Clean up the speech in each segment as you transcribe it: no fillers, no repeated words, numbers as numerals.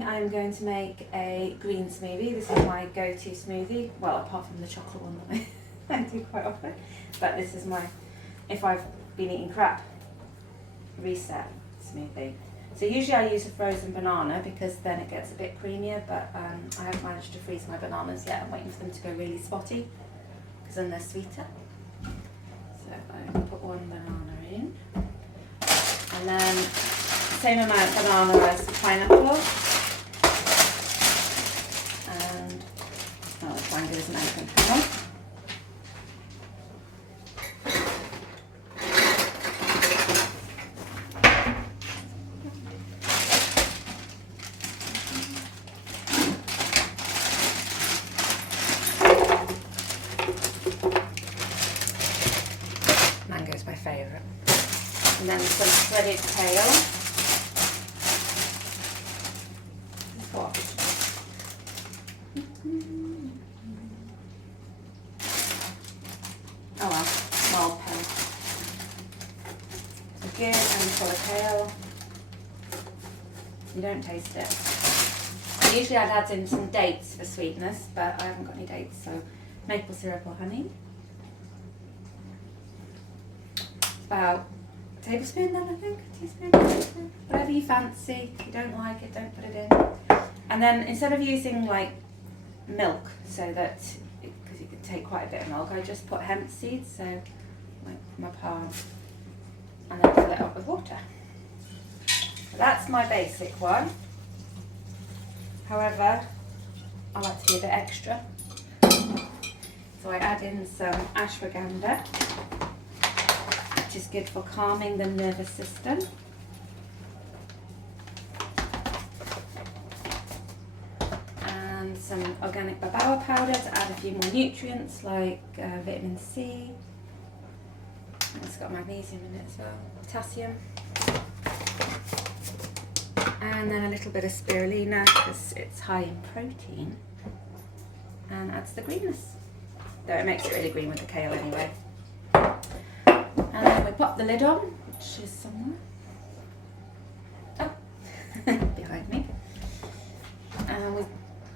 I'm going to make a green smoothie. This is my go-to smoothie. Well, apart from the chocolate one that I do quite often. But this is my, if I've been eating crap, reset smoothie. So usually I use a frozen banana because then it gets a bit creamier, but I haven't managed to freeze my bananas yet. I'm waiting for them to go really spotty because then they're sweeter. So I'm going to put one banana in. And then same amount of banana as pineapple. And I'll try and do this nice and hang on. Mango's my favourite. And then some shredded kale. What? Oh well, mild paste. So good and full of kale. You don't taste it. Usually I'd add in some dates for sweetness, but I haven't got any dates, so maple syrup or honey. About a tablespoon then, I think, a teaspoon, whatever you fancy. If you don't like it, don't put it in. And then instead of using like milk, so that, because you can take quite a bit of milk, I just put hemp seeds, so like my palm, and then fill it up with water. So that's my basic one. However, I like to be a bit extra. So I add in some ashwaganda, which is good for calming the nervous system. And some organic baobab powder to add a few more nutrients like vitamin C. And it's got magnesium in it as well, potassium. And then a little bit of spirulina because it's high in protein and adds the greenness. Though it makes it really green with the kale anyway. And then we pop the lid on, which is somewhere. Oh, behind me. And we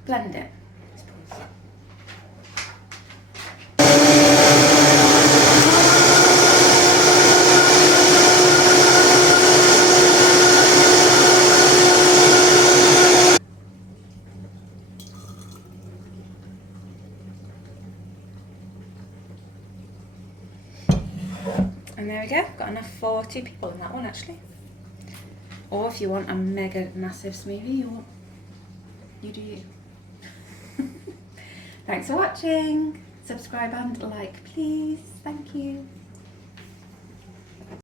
blend it. And there we go, got enough for 2 people in that one actually. Or if you want a mega massive smoothie, you do you. Thanks for watching. Subscribe and like please, thank you.